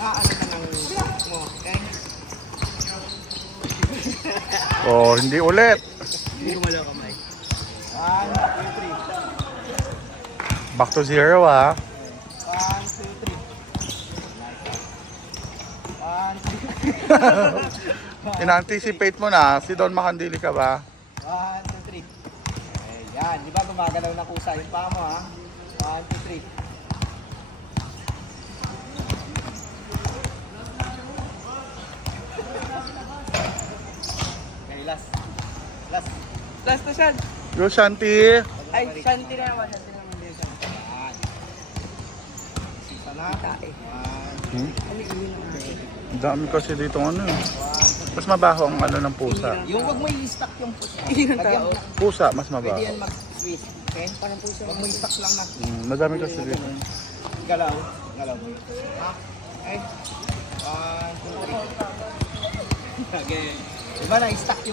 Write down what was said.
ano na ng mo, okay? Oh, hindi ulit. Hindi ko malaw kamay. 1, 2, 3. Back to zero, ah. 1, 2, 3. 1, 2, 3. In-anticipate mo na, si Don Makandili ka ba? 1, 2, 3. Ayan, di ba gumagalaw na kusa yung paa mo, ha? 1, 2, 3. Okay, last. Last. Last na siya. Yo, Shanti. Ay, Shanti na naman. Shanti na naman din siya. Ayan. Sisa na. Tae. 1, Hmm? Ano yun ang akin? Ang dami kasi dito ano eh. Mas mabaho ang ano ng pusa. yung wag mo i-stack yung pusa. Yung Lagyan tao. mo na. Pusa, mas Pwede mabaho. yan mag-swiss. Okay? Parang puso. Wag mo i-stack lang na. Madami kasi dito. Galaw. Galaw mo. Ha? Okay? 1, 2, 3. Okay. Diba na-stack yung